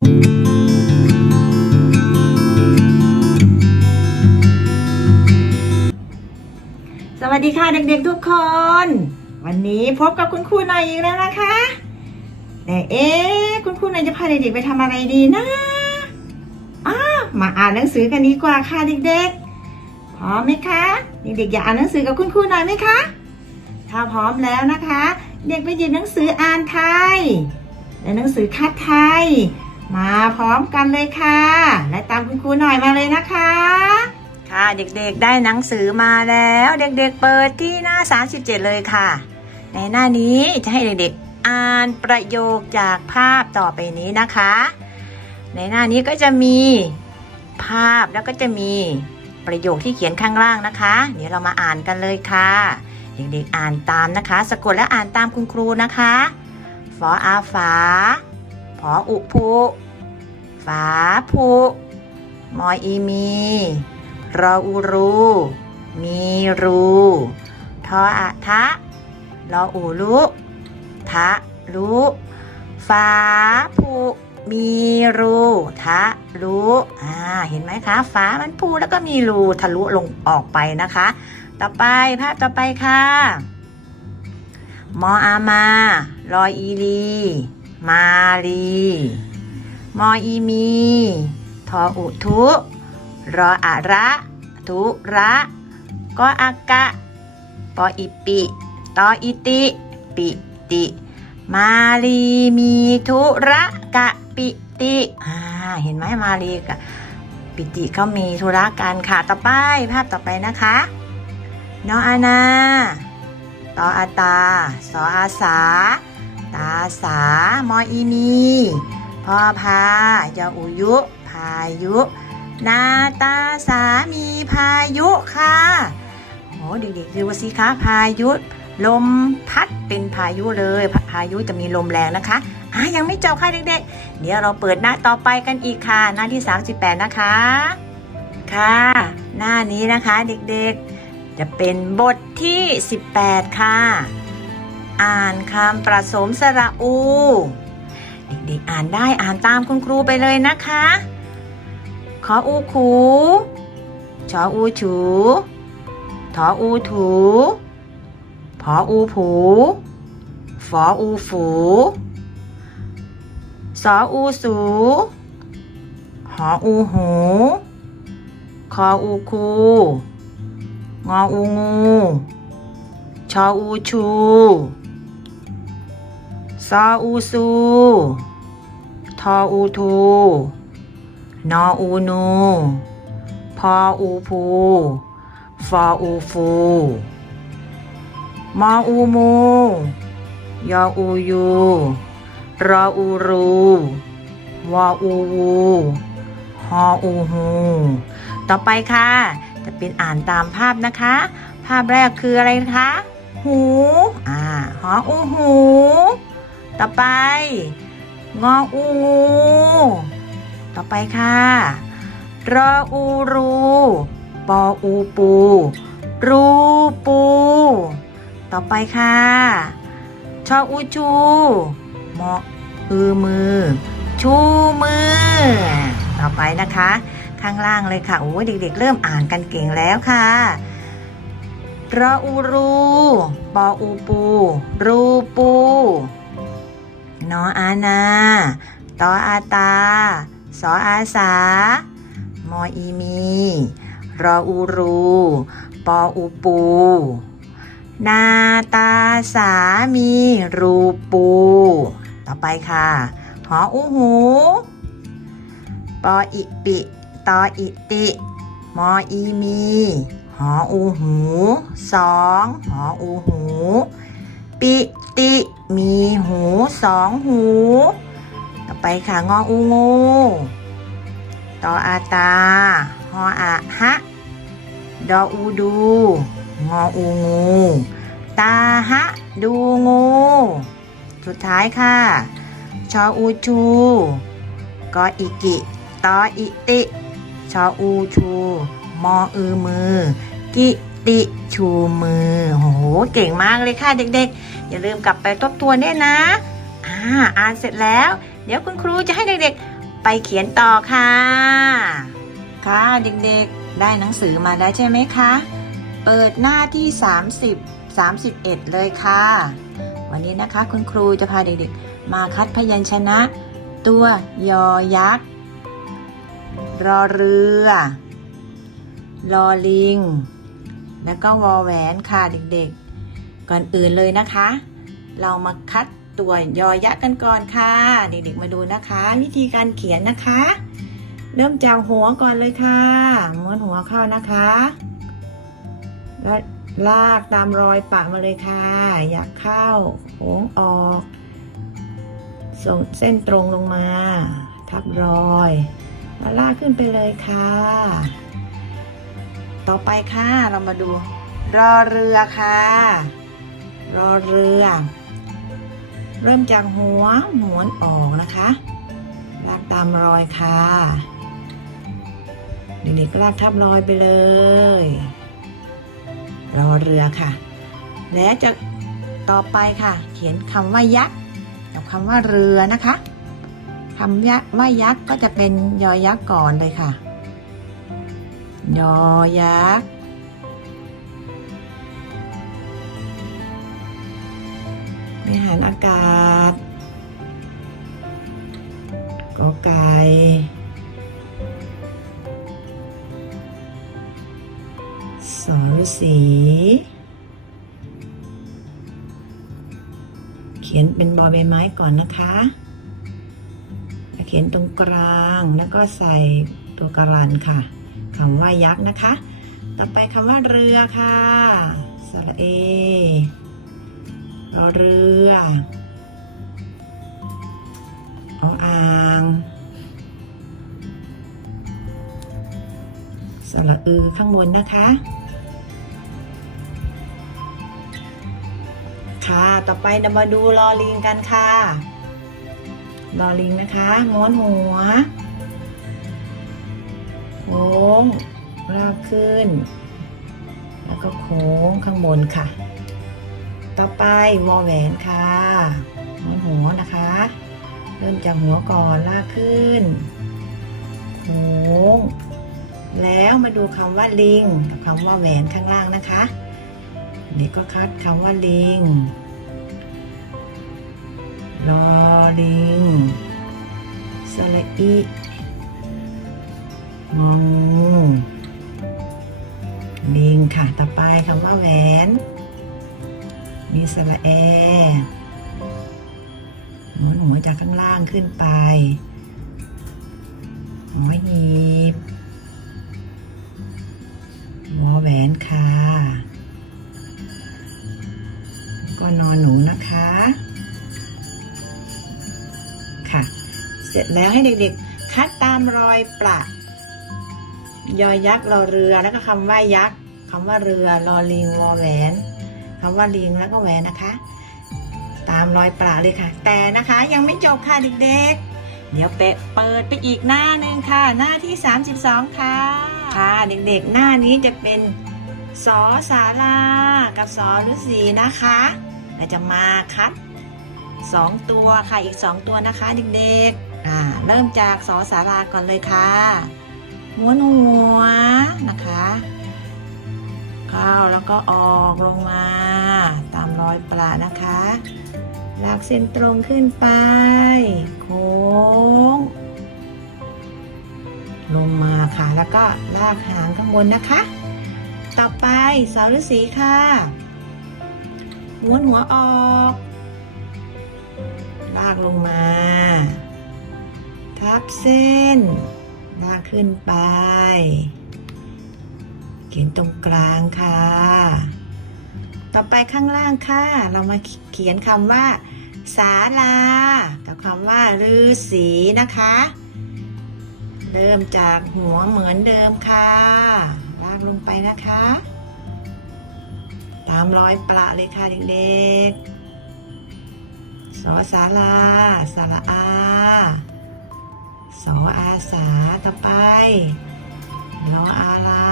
สวัสดีค่ะเด็กๆทุกคน วันนี้พบกับคุณครูหน่อยอีกแล้วนะคะแต่เอ๊คุณครูหน่อยจะพาเด็กๆไปทำอะไรดีนะอ้ามาอ่านหนังสือกันดีกว่าค่ะเด็กๆ พร้อมไหมคะเด็กๆอยากอ่านหนังสือกับคุณครูหน่อยไหมคะถ้าพร้อมแล้วนะคะ เด็กไปหยิบหนังสืออ่านไทยและหนังสือคัดไทย มาพร้อมกันเลยค่ะ และตามคุณครูหน่อยมาเลยนะคะ ค่ะเด็กๆได้หนังสือมาแล้ว เด็กๆเปิดที่หน้า 37 เลยค่ะ ในหน้านี้จะให้เด็กๆอ่านประโยคจากภาพต่อไปนี้นะคะ ในหน้านี้ก็จะมีภาพแล้วก็จะมีประโยคที่เขียนข้างล่างนะคะ เดี๋ยวเรามาอ่านกันเลยค่ะ เด็กๆอ่านตามนะคะ สะกดและอ่านตามคุณครูนะคะฝออาฝา ผออุพุฝาพุมออีมี รออูรู มีรู ทออะทะ รออูลุทะลุฝาผูมีรูทะลุอ่า เห็นไหมคะฝามันพูแล้วก็มีรูทะลุลงออกไปนะคะ ต่อไปภาพต่อไปค่ะ มออามา รออีลี มาลีมออีมี ทออุทุ รออะระ ทุระ ก็อากะ ปออิปิ ตออิติ ปิติ มาลีมีทุระกะปิติอ่าเห็นไหมมาลีกับปิติเขามีธุระกันค่ะ ต่อไปภาพต่อไปนะคะนออานา ตออาตา สออาสา ตาสามออีมีพอพายออุยุ พายุ นาตาสามีพายุค่ะโอ้เด็กๆดูสิคะพายุลมพัดเป็นพายุเลยพาพายุจะมีลมแรงนะคะอะยังไม่จบค่ะเด็กๆ เดี๋ยวเราเปิดหน้าต่อไปกันอีกค่ะ หน้าที่ 38 นะคะ ค่ะ หน้านี้นะคะเด็กๆ จะเป็นบทที่ 18 ค่ะ อ่านคำประสมสระอู เด็กๆอ่านได้อ่านตามคุณครูไปเลยนะคะ ขออูขูชออูฉูทออูถูผออูผูฝออูฝูสออูสูหออูหู คออูคู งออูงู ชออูชู ซออูซู ทออูทู นออูนู พออูพู ฟออูฟู มออูมู ยออูยู รออูรู วออูวูฮออูฮู ต่อไปค่ะ จะเป็นอ่านตามภาพนะคะ ภาพแรกคืออะไรคะ หู อ่าหออูหู ต่อไป งออูงูต่อไปค่ะ รออูรูปออูปู รูปู ต่อไปค่ะชออูชูมออือมือ ชูมือ ต่อไปนะคะ ข้างล่างเลยค่ะโอ้ยเด็ก ๆ เริ่มอ่านกันเก่งแล้วค่ะรออูรูปออูปู รูปู นออานา ตออาตา สออาสา มออีมี รออูรู ปออูปู นาตาสามี รูปู ต่อไปค่ะ หออูหู ปออิปิ ตออิติ มออีมีหออูหูสองหออูหู ปิติ มีหูสองหู ต่อไปค่ะงออูงูต่ออาตา หออะฮะ ดออูดู งออูงู ตาฮะ ดูงู สุดท้ายค่ะ ชออูชู กออิกิ ตออิติ ชออูชู มออือมือ กิ ติชูมือโหเก่งมากเลยค่ะเด็กๆ อย่าลืมกลับไปทบทวนด้วยนะอ่าอ่านเสร็จแล้ว เดี๋ยวคุณครูจะให้เด็กๆ ไปเขียนต่อค่ะ ค่ะเด็กๆ ได้หนังสือมาแล้วใช่ไหมคะ เปิดหน้าที่ 30 31 เลยค่ะ วันนี้นะคะคุณครูจะพาเด็กๆ มาคัดพยัญชนะ ตัวยอยักษ์รอเรือ ลอลิง แล้วก็วอแหวนค่ะเด็กๆ ก่อนอื่นเลยนะคะ เรามาคัดตัวยอยักษ์กันก่อนค่ะ เด็กๆมาดูนะคะ วิธีการเขียนนะคะ เริ่มจากหัวก่อนเลยค่ะม้วนหัวเข้านะคะแล้วลากตามรอยปะมาเลยค่ะ อยากเข้าโค้งออกส่งเส้นตรงลงมา ทับรอย แล้วลากขึ้นไปเลยค่ะ ต่อไปค่ะ เรามาดู รอเรือค่ะ รอเรือ เริ่มจากหัวหมุนออกนะคะลากตามรอยค่ะ เด็กๆลากทับรอยไปเลย รอเรือค่ะ และจะต่อไปค่ะ เขียนคำว่ายักษ์กับคำว่าเรือนะคะคำยักษ์ว่ายักษ์ก็จะเป็นยอยักษ์ก่อนเลยค่ะ ยอยักษ์บริหารอากาศกอไก่สอฤษีเขียนเป็นบอใบไม้ก่อนนะคะเขียนตรงกลางแล้วก็ใส่ตัวกรันค่ะ คำว่ายักษ์นะคะ ต่อไปคำว่าเรือค่ะสระเอรอเรือออ่างสระอือข้างบนนะคะ ค่ะ ต่อไปเรามาดูลอลิงกันค่ะลอลิงนะคะ ม้วนหัว ค้งลากขึ้น แล้วก็โค้งข้างบนค่ะ ต่อไปวอแหวนค่ะม้วนหัวนะคะ เริ่มจากหัวก่อนลากขึ้นโค้งแล้วมาดูคำว่าลิงกับคำว่าแหวนข้างล่างนะคะเด็กก็คัดคำว่าลิงรอลิงสระอี งองูลิงค่ะ ต่อไปคำว่าแหวน มีสระแอหมุนหัวจากข้างล่างขึ้นไปหอหีบวอแหวนค่ะ ก็นอนหนูนะคะ ค่ะ เสร็จแล้วให้เด็กๆ คัดตามรอยประ ยอยักษ์รอเรือแล้วก็คำว่ายักษ์คำว่าเรือรอลิงวอแหวนคำว่าลิงแล้วก็แหวนนะคะ ตามรอยประเลยค่ะ แต่นะคะยังไม่จบค่ะเด็กๆ เดี๋ยวเปะเปิดไปอีกหน้าหนึ่งค่ะ หน้าที่ 32 ค่ะค่ะเด็กๆหน้านี้จะเป็นสอสารากับสอฤาษีนะคะเราจะมาคัดสองตัวค่ะอีกสองตัวนะคะเด็กๆอ่าเริ่มจากสอสาราก่อนเลยค่ะ ม้วนหัวนะคะเข้าแล้วก็ออกลงมา ตามรอยปลานะคะลากเส้นตรงขึ้นไป โค้ง ลงมาค่ะ แล้วก็ลากหางข้างบนนะคะ ต่อไปสาวฤาษีค่ะ ม้วนหัวออก ลากลงมา ทับเส้น ลากขึ้นไป เขียนตรงกลางค่ะ ต่อไปข้างล่างค่ะ เรามาเขียนคำว่าศาลา กับคำว่าฤาษีนะคะ เริ่มจากหัวเหมือนเดิมค่ะลากลงไปนะคะ ตามรอยประเลยค่ะเด็กๆสอสาลาสาระอา สออาสาต่อไปรออาลา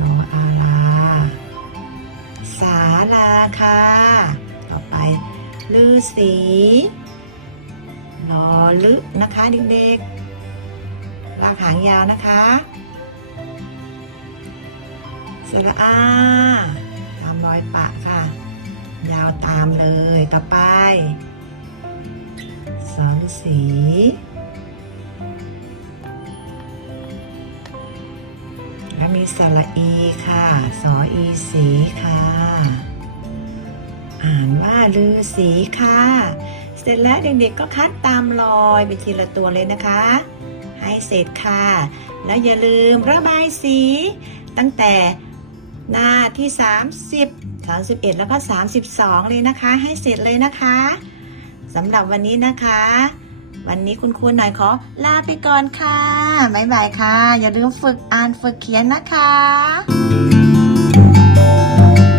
รออาลา สาลาค่ะต่อไปลือสีลึนะคะเด็กๆลากหางยาวนะคะสระอาตามรอยปะค่ะ ยาวตามเลยต่อไป สอฤาษีแล้วมีสระอีค่ะ สออีสีค่ะ อ่านว่าลือสีค่ะ เสร็จแล้วเด็กๆก็คัดตามรอยไปทีละตัวเลยนะคะ ให้เสร็จค่ะ แล้วอย่าลืมระบายสี ตั้งแต่หน้าที่ 30 31 แล้วก็ 32 เลยนะคะ ให้เสร็จเลยนะคะ สำหรับวันนี้นะคะ วันนี้คุณครูหน่อยขอลาไปก่อนค่ะ บ๊ายบายค่ะ อย่าลืมฝึกอ่านฝึกเขียนนะคะ